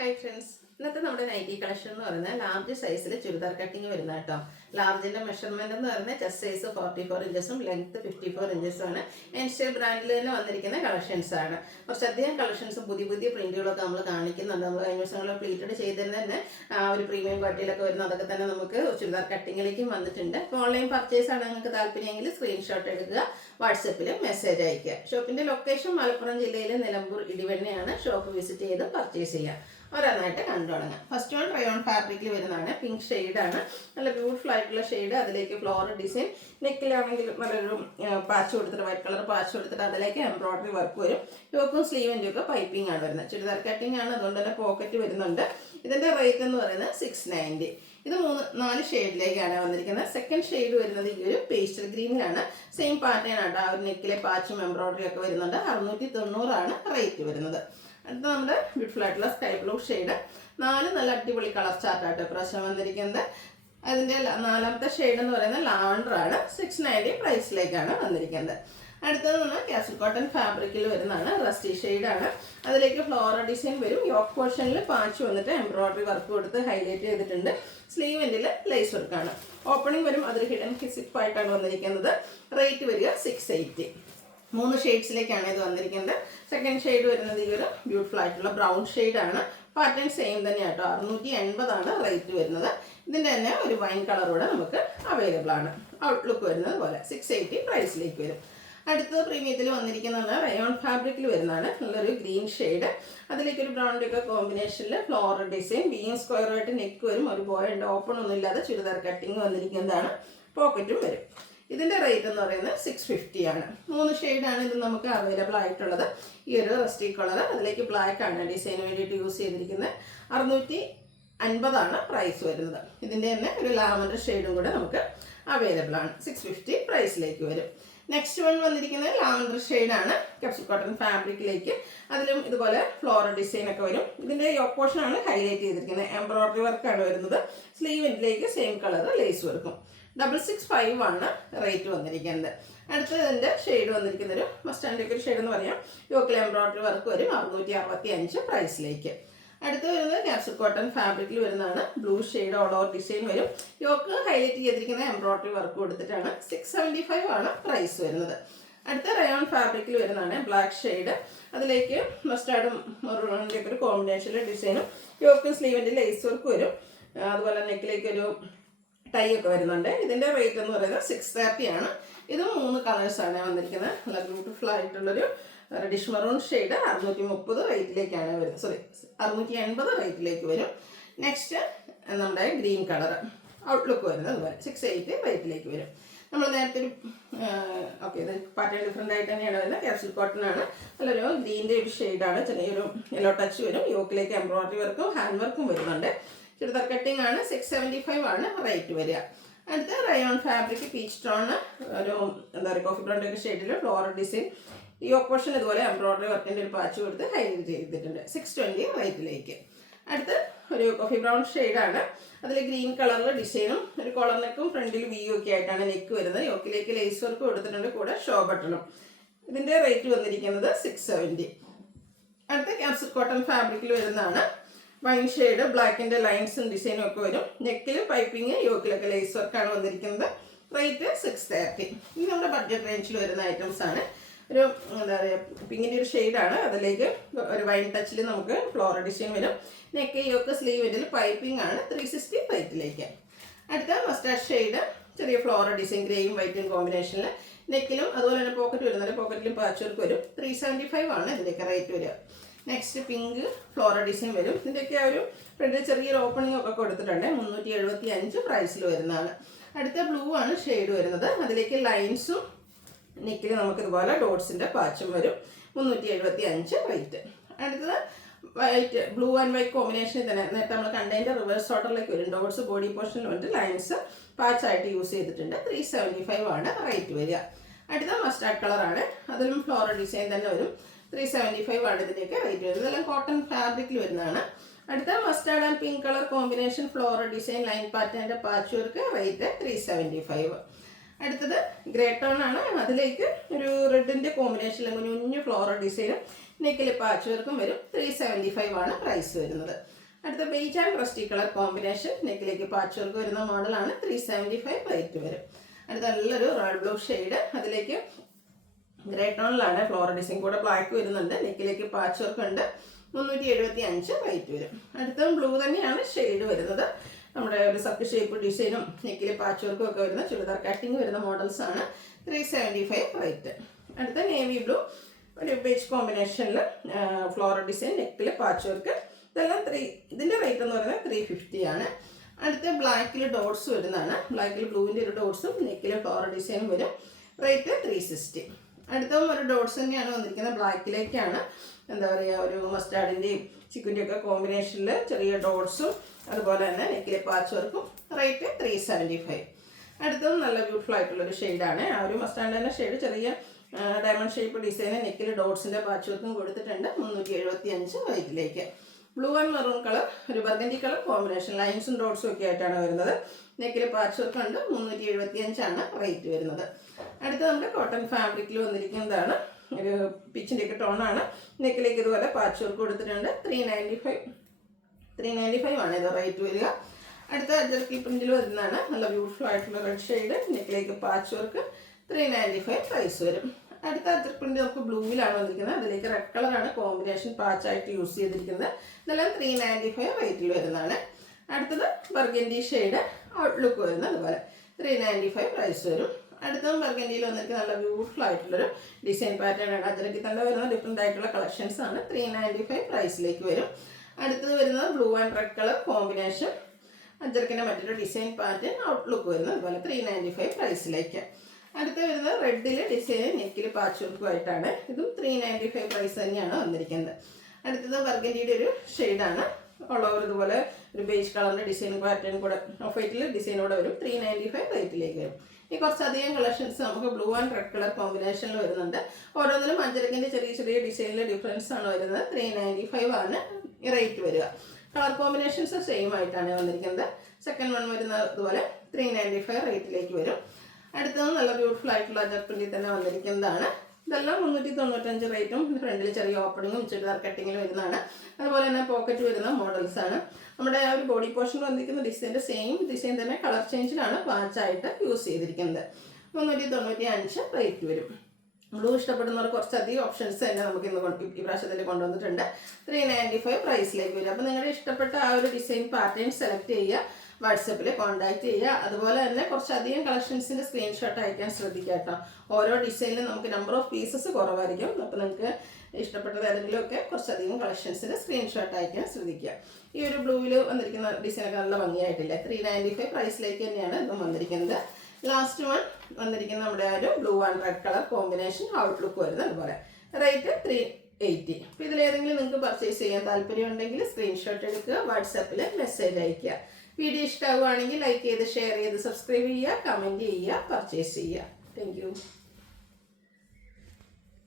Hi friends, ഇന്നത്തെ നമ്മുടെ nightie collection എന്ന് പറയുന്നത് ലാർജ് സൈസിൽ ചുരിദാർ കട്ടിങ് വരുന്ന കേട്ടോ. ലാർജിൻ്റെ മെഷർമെൻറ്റ് എന്ന് പറയുന്നത് ചെസ്റ്റ് സൈസ് 44 ഇഞ്ചസും ലെങ്ത്ത് 54 ഇഞ്ചസും ആണ്. എൻസ്റ്റൈൽ ബ്രാൻഡിൽ തന്നെ വന്നിരിക്കുന്ന കളക്ഷൻസ് ആണ്. കുറച്ചധികം കളക്ഷൻസും പുതിയ പുതിയ പ്രിൻറ്റുകളൊക്കെ നമ്മൾ കാണിക്കുന്നുണ്ട്. നമ്മൾ കഴിഞ്ഞ ദിവസങ്ങളിൽ പ്ലീറ്റഡ് ചെയ്തിരുന്ന തന്നെ ഒരു പ്രീമിയം ക്വാളിറ്റിയിലൊക്കെ വരുന്ന അതൊക്കെ തന്നെ നമുക്ക് ചുരിദാർ കട്ടിങ്ങിലേക്കും വന്നിട്ടുണ്ട്. അപ്പോൾ ഓൺലൈൻ പർച്ചേസ് ആണ് നിങ്ങൾക്ക് താല്പര്യമെങ്കിൽ സ്ക്രീൻഷോട്ട് എടുക്കുക, വാട്സപ്പിൽ മെസ്സേജ് അയയ്ക്കുക. ഷോപ്പിൻ്റെ ലൊക്കേഷൻ മലപ്പുറം ജില്ലയിലെ നിലമ്പൂർ ഇടിവണ്ണയാണ്. ഷോപ്പ് വിസിറ്റ് ചെയ്ത് പർച്ചേസ് ചെയ്യുക. ഓരോന്നായിട്ട് കണ്ടു തുടങ്ങാം. ഫസ്റ്റ് വൺ റയോൺ ഫാബ്രിക്കിൽ വരുന്നതാണ്. പിങ്ക് ഷെയ്ഡാണ്, നല്ല ബ്യൂട്ടിഫുൾ ആയിട്ടുള്ള ഷെയ്ഡ്. അതിലേക്ക് ഫ്ലോറൽ ഡിസൈൻ, നെക്കിലാണെങ്കിൽ നല്ലൊരു പാച്ച് കൊടുത്തിട്ട് വൈറ്റ് കളർ പാച്ച് കൊടുത്തിട്ട് അതിലേക്ക് എംബ്രോയിഡറി വർക്ക് വരും. യോക്കും സ്ലീവിൻ്റെ ഒക്കെ പൈപ്പിംഗ് ആണ് വരുന്നത്. ചുരിദാർ കട്ടിംഗ് ആണ്, അതുകൊണ്ട് തന്നെ പോക്കറ്റ് വരുന്നുണ്ട്. ഇതിൻ്റെ റേറ്റ് എന്ന് പറയുന്നത് 690. ഇത് 4 ഷെയ്ഡിലേക്കാണ് വന്നിരിക്കുന്നത്. സെക്കൻഡ് ഷെയ്ഡ് വരുന്നത് ഈ ഒരു പേസ്റ്റൽ ഗ്രീനിലാണ്. സെയിം പാറ്റേൺ ആണ്. ആ ഒരു നെക്കിലെ പാച്ചും എംബ്രോയിഡറി ഒക്കെ വരുന്നുണ്ട്. 690 ആണ് റേറ്റ് വരുന്നത്. അടുത്ത നമ്മുടെ ബ്യൂട്ടിഫുൾ ആയിട്ടുള്ള സ്കൈ ബ്ലൂ ഷെയ്ഡ്. 4 നല്ല അടിപൊളി കളർ ചാർട്ടായിട്ട് പ്രശ്നം വന്നിരിക്കുന്നത്. അതിൻ്റെ 4ാമത്തെ ഷെയ്ഡ് എന്ന് പറയുന്നത് ലാവണ്ടർ ആണ്. 690 പ്രൈസിലേക്കാണ് വന്നിരിക്കുന്നത്. അടുത്തത് നമ്മൾ കാസിൽ കോട്ടൺ ഫാബ്രിക്കിൽ വരുന്നതാണ്. റസ്റ്റി ഷെയ്ഡാണ്. അതിലേക്ക് ഫ്ലോറൽ ഡിസൈൻ വരും. യോക്ക് പോർഷനിൽ പാച്ച് വന്നിട്ട് എംബ്രോയിഡറി വർക്ക് കൊടുത്ത് ഹൈലൈറ്റ് ചെയ്തിട്ടുണ്ട്. സ്ലീവെൻറ്റിൽ ലേസ് വർക്കാണ്. ഓപ്പണിംഗ് വരും. അതിൽ ഹിഡൻ സിപ്പായിട്ടാണ് വന്നിരിക്കുന്നത്. റേറ്റ് വരിക 680. 3 ഷെയ്ഡ്സിലേക്കാണ് ഇത് വന്നിരിക്കുന്നത്. സെക്കൻഡ് ഷെയ്ഡ് വരുന്നത് ഈ ഒരു ബ്യൂട്ടിഫുൾ ആയിട്ടുള്ള ബ്രൗൺ ഷെയ്ഡാണ്. പാറ്റേൺ സെയിം തന്നെയാണ് കേട്ടോ. 680 റേറ്റ് വരുന്നത്. ഇതിൻ്റെ തന്നെ ഒരു വൈൻ കളറൂടെ നമുക്ക് അവൈലബിൾ ആണ്. ഔട്ട്ലുക്ക് വരുന്നത് പോലെ 680 പ്രൈസിലേക്ക് വരും. അടുത്തത് പ്രീമിയത്തിൽ വന്നിരിക്കുന്നതാണ് റയോൺ ഫാബ്രിക്കിൽ വരുന്നതാണ്. നല്ലൊരു ഗ്രീൻ ഷെയ്ഡ്. അതിലേക്ക് ഒരു ബ്രൗൺ ഒക്കെ കോമ്പിനേഷനിൽ ഫ്ലോറൽ ഡിസൈൻ, ബീം സ്ക്വയറായിട്ട് നെക്ക് വരും. ഒരു ബോയുണ്ട്. ഓപ്പൺ ഒന്നും ഇല്ലാതെ ചുരിദാർ കട്ടിങ് വന്നിരിക്കുന്നതാണ്. പോക്കറ്റും വരും. ഇതിൻ്റെ റേറ്റ് എന്ന് പറയുന്നത് 650 ആണ്. 3 ഷെയ്ഡാണ് ഇത് നമുക്ക് അവൈലബിൾ ആയിട്ടുള്ളത്. ഈ ഒരു റസ്റ്റി കളർ, അതിലേക്ക് ബ്ലാക്ക് ആണ് ഡിസൈന് വേണ്ടിയിട്ട് യൂസ് ചെയ്തിരിക്കുന്നത്. 650 പ്രൈസ് വരുന്നത്. ഇതിൻ്റെ തന്നെ ഒരു ലാവൻഡർ ഷെയ്ഡും കൂടെ നമുക്ക് അവൈലബിൾ ആണ്. 650 പ്രൈസിലേക്ക് വരും. നെക്സ്റ്റ് വൺ വന്നിരിക്കുന്നത് ലാവൻഡർ ഷെയ്ഡാണ്. കാപ്സിൽ കോട്ടൺ ഫാബ്രിക്കിലേക്ക്. അതിലും ഇതുപോലെ ഫ്ലോറൽ ഡിസൈൻ ഒക്കെ വരും. ഇതിൻ്റെ യോക്ക് പോർഷനാണ് ഹൈലൈറ്റ് ചെയ്തിരിക്കുന്നത്. എംബ്രോയിഡറി വർക്കാണ് വരുന്നത്. സ്ലീവിലേക്ക് സെയിം കളർ ലേസ് വർക്കും. 665 ആണ് റേറ്റ് വന്നിരിക്കുന്നത്. അടുത്തതിൻ്റെ ഷെയ്ഡ് വന്നിരിക്കുന്ന ഒരു മസ്റ്റാൻഡിൻ്റെ ഒരു ഷെയ്ഡ് എന്ന് പറയാം. യോക്കിൽ എംബ്രോയിഡറി വർക്ക് വരും. 665 പ്രൈസിലേക്ക്. അടുത്ത് വരുന്നത് കാപ്സിൽ കോട്ടൺ ഫാബ്രിക്കിൽ വരുന്നതാണ്. Blue shade all over design വരും. യോക്ക് ഹൈലൈറ്റ് ചെയ്തിരിക്കുന്ന എംബ്രോയിഡറി വർക്ക് കൊടുത്തിട്ടാണ്. 675 ആണ് പ്രൈസ് വരുന്നത്. അടുത്ത റയോൺ ഫാബ്രിക്കിൽ വരുന്നതാണ്. Black shade. അതിലേക്ക് മസ്റ്റാർഡും മെറൂണിൻ്റെ ഒരു കോമ്പിനേഷനിലെ ഡിസൈനും യോക്കും സ്ലീവിൻ്റെ ലേസ് വർക്ക് വരും. അതുപോലെ നെക്കിലേക്ക് ഒരു ടൈ ഒക്കെ വരുന്നുണ്ട്. ഇതിൻ്റെ റേറ്റ് എന്ന് പറയുന്നത് 630 ആണ്. ഇത് 3 കളേഴ്സാണ് വന്നിരിക്കുന്നത്. നല്ല ബ്യൂട്ടിഫുൾ ആയിട്ടുള്ളൊരു റെഡിഷ് മെറൂൺ ഷെയ്ഡ് 630 റേറ്റിലേക്കാണ് വരുന്നത്. 680 റേറ്റിലേക്ക് വരും. നെക്സ്റ്റ് നമ്മുടെ ഗ്രീൻ കളർ ഔട്ട്ലുക്ക് വരുന്നത് അതുപോലെ 680 റേറ്റിലേക്ക് വരും. നമ്മൾ നേരത്തെ ഒരു ഇത് പാറ്റേൺ ഡിഫറെൻ്റ് ആയിട്ട് തന്നെയാണ് വരുന്നത്. കാപ്സിൽ കോട്ടൺ ആണ്. നല്ലൊരു ഗ്രീൻ്റെ ഒരു ഷെയ്ഡാണ്. ചെറിയൊരു യെല്ലോ ടച്ച് വരും. യോക്കിലേക്ക് എംബ്രോയിഡറി വർക്കും ഹാൻഡ് വർക്കും വരുന്നുണ്ട്. ചുരിദാർ കട്ടിംഗ് ആണ്. 675 ആണ് റേറ്റ് വരിക. അടുത്ത റയോൺ ഫാബ്രിക് പീച്ച് ടോൺ, ഒരു എന്താ പറയുക കോഫി ബ്രൗൺ ഒക്കെ ഷെയ്ഡിൽ ഫ്ലോറൽ ഡിസൈൻ. ഈ ഓപ്പോഷൻ ഇതുപോലെ എംബ്രോയിഡറി വർക്കിൻ്റെ ഒരു പാച്ച് കൊടുത്ത് ഹൈലൈറ്റ് ചെയ്തിട്ടുണ്ട്. 620 റേറ്റിലേക്ക്. അടുത്ത് ഒരു കോഫി ബ്രൗൺ ഷെയ്ഡാണ്. അതിൽ ഗ്രീൻ കളറിൽ ഡിസൈനും ഒരു കോളർ നെക്കും ഫ്രണ്ടിൽ വ്യൂ ഒക്കെ ആയിട്ടാണ് നെക്ക് വരുന്നത്. യോക്കിലേക്ക് ലേസ് വർക്ക് കൊടുത്തിട്ടുണ്ട്. കൂടെ ഷോ ബട്ടണും. ഇതിൻ്റെ റേറ്റ് വന്നിരിക്കുന്നത് 670. അടുത്ത കാപ്സിൽ കോട്ടൺ ഫാബ്രിക്കിൽ വരുന്നതാണ്. വൈൻ ഷെയ്ഡ്, ബ്ലാക്കിൻ്റെ ലൈൻസും ഡിസൈനും ഒക്കെ വരും. നെക്കിൽ പൈപ്പിങ്, യോക്കിലൊക്കെ ലേസ് വർക്കാണ് വന്നിരിക്കുന്നത്. റേറ്റ് 630. ഇത് നമ്മുടെ ബഡ്ജറ്റ് റേഞ്ചിൽ വരുന്ന ഐറ്റംസ് ആണ്. ഒരു എന്താ പറയുക പിങ്കിൻ്റെ ഒരു ഷെയ്ഡാണ്. അതിലേക്ക് ഒരു വൈൻ ടച്ചിൽ നമുക്ക് ഫ്ലോറൽ ഡിസൈൻ വരും. നെക്ക് യോക്ക് സ്ലീവിൻ്റെ പൈപ്പിംഗ് ആണ്. 360 റേറ്റിലേക്ക്. അടുത്ത മസ്റ്റാർഡ് ഷെയ്ഡ്, ചെറിയ ഫ്ലോറൽ ഡിസൈൻ ഗ്രേയും വൈറ്റും കോമ്പിനേഷനിൽ. നെക്കിലും അതുപോലെ തന്നെ പോക്കറ്റ് വരുന്നുണ്ട്. പോക്കറ്റിലും പാച്ച് വർക്ക് വരും. 375 ആണ് ഇതിൻ്റെയൊക്കെ റേറ്റ് വരിക. നെക്സ്റ്റ് പിങ്ക് ഫ്ലോറൽ ഡിസൈൻ വരും. ഇതിൻ്റെയൊക്കെ ഒരു ഫ്രണ്ടിൽ ചെറിയൊരു ഓപ്പണിംഗ് ഒക്കെ കൊടുത്തിട്ടുണ്ട്. 375 പ്രൈസിൽ വരുന്നതാണ്. അടുത്ത ബ്ലൂ ആണ് ഷെയ്ഡ് വരുന്നത്. അതിലേക്ക് ലൈൻസും നെക്കിൽ നമുക്കിതുപോലെ ഡോട്ട്സിൻ്റെ പാച്ചും വരും. 375 റേറ്റ്. അടുത്തത് വൈറ്റ്, ബ്ലൂ ആൻഡ് വൈറ്റ് കോമ്പിനേഷനിൽ തന്നെ നേരത്തെ നമ്മൾ കണ്ടതിൻ്റെ റിവേഴ്സ് ഓർഡറിലേക്ക് വരും. ഡോട്ട്സ് ബോഡി പോർഷനിൽ വന്നിട്ട് ലൈൻസ് പാച്ചായിട്ട് യൂസ് ചെയ്തിട്ടുണ്ട്. 375 ആണ് റേറ്റ് വരിക. അടുത്ത മസ്റ്റാർഡ് കളറാണ്. അതിലും ഫ്ലോറൽ ഡിസൈൻ തന്നെ വരും. 375 ആണ് ഇതിൻ്റെയൊക്കെ റേറ്റ് വരുന്നത്. ഇതെല്ലാം കോട്ടൺ ഫാബ്രിക്കിൽ വരുന്നതാണ്. അടുത്ത mustard and pink colour combination floral design line പാറ്റേണിൻ്റെ പാച്ച് വർക്ക്. റേറ്റ് 375. അടുത്തത് ഗ്രേ ടോൺ ആണ്. അതിലേക്ക് ഒരു റെഡിൻ്റെ കോമ്പിനേഷനിൽ കുഞ്ഞു ഫ്ലോറൽ ഡിസൈനും നെക്കിൽ പാച്ച് വർക്കും വരും. 375 ആണ് പ്രൈസ് വരുന്നത്. അടുത്ത beige and rusty colour combination, നെക്കിലേക്ക് പാച്ച് വർക്ക് വരുന്ന മോഡലാണ്. 375 റേറ്റ് വരും. അടുത്ത നല്ലൊരു റോയൽ ബ്ലൂ ഷെയ്ഡ്, അതിലേക്ക് ഗ്രേ ടോണിലാണ് ഫ്ലോറൽ ഡിസൈൻ കൂടെ ബ്ലാക്ക് വരുന്നുണ്ട്. നെക്കിലേക്ക് പാച്ച് വർക്ക് ഉണ്ട്. 375 റേറ്റ് വരും. അടുത്ത ബ്ലൂ തന്നെയാണ് ഷെയ്ഡ് വരുന്നത്. നമ്മുടെ ഒരു സർക്കിൾ ഷേപ്പ് ഡിസൈനും നെക്കിൽ പാച്ച് വർക്കും ഒക്കെ വരുന്ന ചുരിദാർ കട്ടിങ് വരുന്ന മോഡൽസ് ആണ്. 375 റേറ്റ്. അടുത്ത നേവി ബ്ലൂ ഒരു ബേജ് കോമ്പിനേഷനിൽ ഫ്ലോറൽ ഡിസൈൻ, നെക്കിൽ പാച്ച് വർക്ക്, ഇതെല്ലാം ഇതിൻ്റെ റേറ്റ് എന്ന് പറയുന്നത് 350 ആണ്. അടുത്ത ബ്ലാക്കിൽ ഡോട്ട്സ് വരുന്നതാണ്. ബ്ലാക്കിൽ ബ്ലൂവിൻ്റെ ഒരു ഡോട്ട്സും നെക്കിൽ ഫ്ലോറൽ ഡിസൈനും വരും. റേറ്റ് 360. അടുത്തതും ഒരു ഡോട്ട്സ് തന്നെയാണ് വന്നിരിക്കുന്നത്. ബ്ലാക്കിലേക്കാണ് എന്താ പറയുക, ഒരു മസ്റ്റാർഡിൻ്റെയും ചിക്കുൻ്റെയും ഒക്കെ കോമ്പിനേഷനിൽ ചെറിയ ഡോട്ട്സും അതുപോലെ തന്നെ നെക്കിലെ പാച്ച് വർക്കും. റേറ്റ് 375. അടുത്തതും നല്ല ബ്യൂട്ടിഫുൾ ആയിട്ടുള്ളൊരു ഷെയ്ഡാണ്. ആ ഒരു മസ്റ്റാർഡ് തന്നെ ഷെയ്ഡ് ചെറിയ ഡയമണ്ട് ഷേപ്പ് ഡിസൈന് നെക്കിൽ ഡോട്ട്സിൻ്റെ പാച്ച് വർക്കും കൊടുത്തിട്ടുണ്ട്. 375 റേറ്റിലേക്ക്. ബ്ലൂ ആൻഡ് മെറൂൺ കളർ ഒരു ബർഗൻഡി കളർ കോമ്പിനേഷൻ, ലൈൻസും ഡോട്ട്സും ഒക്കെ ആയിട്ടാണ് വരുന്നത്. നെക്കിൽ പാച്ച് വർക്ക് ഉണ്ട്. 375 ആണ് റേറ്റ് വരുന്നത്. അടുത്ത നമ്മുടെ കോട്ടൺ ഫാബ്രിക്കിൽ വന്നിരിക്കുന്നതാണ്. ഒരു പിച്ചിൻ്റെ ഒക്കെ ടോണാണ്. നെക്കിലേക്ക് ഇതുപോലെ പാച്ച് വർക്ക് കൊടുത്തിട്ടുണ്ട്. 395 ആണ് ഇത് റേറ്റ് വരിക. അടുത്ത അജർക്കി പ്രിന്റിൽ വരുന്നതാണ്. നല്ല ബ്യൂട്ടിഫുൾ ആയിട്ടുള്ള റെഡ് ഷെയ്ഡ്, നെക്കിലേക്ക് പാച്ച് വർക്ക്. 395 പ്രൈസ് വരും. അടുത്ത അജർ പ്രിന്റ് നമുക്ക് ബ്ലൂവിലാണ് വന്നിരിക്കുന്നത്. അതിലേക്ക് റെഡ് കളറാണ് കോമ്പിനേഷൻ പാച്ചായിട്ട് യൂസ് ചെയ്തിരിക്കുന്നത്. ഇതെല്ലാം 395 റേറ്റിൽ വരുന്നതാണ്. അടുത്തത് ബർഗൻഡി ഷെയ്ഡ് ഔട്ട്ലുക്ക് വരുന്നത്. അതുപോലെ 395 പ്രൈസ് വരും. അടുത്തതും ബർഗൻഡിയിൽ വന്നിരിക്കുന്ന നല്ല ബ്യൂട്ടിഫുൾ ആയിട്ടുള്ളൊരു ഡിസൈൻ പാറ്റേൺ ആണ്. അജറക്കി തന്നെ വരുന്ന ഡിഫറെൻ്റ് ആയിട്ടുള്ള കളക്ഷൻസ് ആണ്. 395 പ്രൈസിലേക്ക് വരും. അടുത്തത് വരുന്നത് blue and red colour combination, അജറക്കിൻ്റെ മറ്റൊരു ഡിസൈൻ പാറ്റേൺ ഔട്ട്ലുക്ക് വരുന്നത്. അതുപോലെ 395 പ്രൈസിലേക്ക്. അടുത്ത് വരുന്നത് റെഡിൽ ഡിസൈൻ നെക്കിൽ പാച്ച് വർക്കുമായിട്ടാണ്. ഇതും 395 പ്രൈസ് തന്നെയാണ് വന്നിരിക്കുന്നത്. അടുത്തത് ബർഗൻഡിയുടെ ഒരു ഷെയ്ഡാണ്. ഓൾ ഓവർ ഇതുപോലെ ഒരു ബേജ് കളറിൻ്റെ ഡിസൈൻ പാറ്റേൺ കൂടെ ഓഫ് വൈറ്റിൽ ഡിസൈനോടെ വരും. 395 റേറ്റിലേക്ക് വരും. ഈ കുറച്ചധികം കളക്ഷൻസ് നമുക്ക് ബ്ലൂ ആൻഡ് റെഡ് കളർ കോമ്പിനേഷനിൽ വരുന്നുണ്ട്. ഓരോന്നിലും അഞ്ചരക്കിൻ്റെ ചെറിയ ചെറിയ ഡിസൈനിലെ ഡിഫറൻസ് ആണ് വരുന്നത്. 395 ആണ് ഈ റേറ്റ് വരിക. കളർ കോമ്പിനേഷൻസ് സെയിം ആയിട്ടാണ് വന്നിരിക്കുന്നത്. സെക്കൻഡ് വൺ വരുന്നത് ഇതുപോലെ 395 റേറ്റിലേക്ക് വരും. അടുത്തത് നല്ല ബ്യൂട്ടിഫുൾ ആയിട്ടുള്ള അജർ പ്രിന്റിൽ തന്നെ വന്നിരിക്കുന്നതാണ്. ഇതെല്ലാം 395 റേറ്റും. ഫ്രണ്ടിൽ ചെറിയ ഓപ്പണിങ്ങും ചുരിദാർ കട്ടിങ്ങിലും വരുന്നതാണ്. അതുപോലെ തന്നെ പോക്കറ്റ് വരുന്ന മോഡൽസാണ്. നമ്മുടെ ആ ഒരു ബോഡി പോർഷൻ വന്നിരിക്കുന്ന ഡിസൈൻ്റെ സെയിം ഡിസൈൻ തന്നെ കളർ ചേഞ്ചിലാണ് വാച്ചായിട്ട് യൂസ് ചെയ്തിരിക്കുന്നത്. 395 റേറ്റ് വരും. ബ്ലൂ ഇഷ്ടപ്പെടുന്നവർ കുറച്ചധികം ഓപ്ഷൻസ് തന്നെ നമുക്ക് ഈ പ്രാവശ്യത്തിൽ കൊണ്ടുവന്നിട്ടുണ്ട്. 395 പ്രൈസിലേക്ക് വരും. അപ്പോൾ നിങ്ങളുടെ ഇഷ്ടപ്പെട്ട ആ ഒരു ഡിസൈൻ പാറ്റേൺ സെലക്ട് ചെയ്യുക, വാട്സപ്പിൽ കോൺടാക്ട് ചെയ്യുക. അതുപോലെ തന്നെ കുറച്ചധികം കളക്ഷൻസിൻ്റെ സ്ക്രീൻഷോട്ട് അയക്കാൻ ശ്രദ്ധിക്കുക കേട്ടോ. ഓരോ ഡിസൈനിലും നമുക്ക് നമ്പർ ഓഫ് പീസസ് കുറവായിരിക്കും. അപ്പോൾ നിങ്ങൾക്ക് ഇഷ്ടപ്പെട്ടത് ഏതെങ്കിലുമൊക്കെ കുറച്ചധികം കളക്ഷൻസിൻ്റെ സ്ക്രീൻഷോട്ട് അയക്കാൻ ശ്രദ്ധിക്കുക. ഈ ഒരു ബ്ലൂവിൽ വന്നിരിക്കുന്ന ഡിസൈനൊക്കെ നല്ല ഭംഗിയായിട്ടില്ല. 395 പ്രൈസിലേക്ക് തന്നെയാണ് ഇതും വന്നിരിക്കുന്നത്. ലാസ്റ്റ് വൺ വന്നിരിക്കുന്ന നമ്മുടെ ആ ഒരു blue and red colour combination outlook വരുന്നത്. അതുപോലെ റേറ്റ് 380. അപ്പോൾ ഇതിലേതെങ്കിലും നിങ്ങൾക്ക് പർച്ചേസ് ചെയ്യാൻ താല്പര്യമുണ്ടെങ്കിൽ സ്ക്രീൻഷോട്ട് എടുക്കുക, വാട്സാപ്പിൽ മെസ്സേജ് അയയ്ക്കുക. വീഡിയോ ഇഷ്ടമാവുകയാണെങ്കിൽ ലൈക്ക് ചെയ്ത് ഷെയർ ചെയ്ത് സബ്സ്ക്രൈബ് ചെയ്യുക, കമൻറ്റ് ചെയ്യുക, പർച്ചേസ് ചെയ്യുക. Thank you.